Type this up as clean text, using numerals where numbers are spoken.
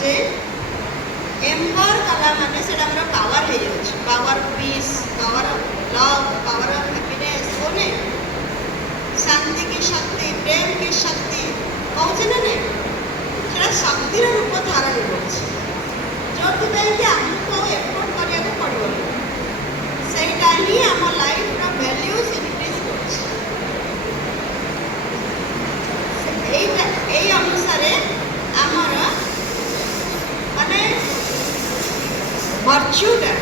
जे empower कला माने सेटा हमर power hey जाउछ power of peace power of love power of happiness कोने शांति की शक्ति प्रेम की शक्ति कहूँ ना नहीं सेटा शक्तिर रूप धारण करुच्छे जो कि आमको एफोर्ट करने पड़ो सेटा ही आम लाइफ वैल्यूज इनक्रीज कर अनुसार आमर माने वर्च्यूटा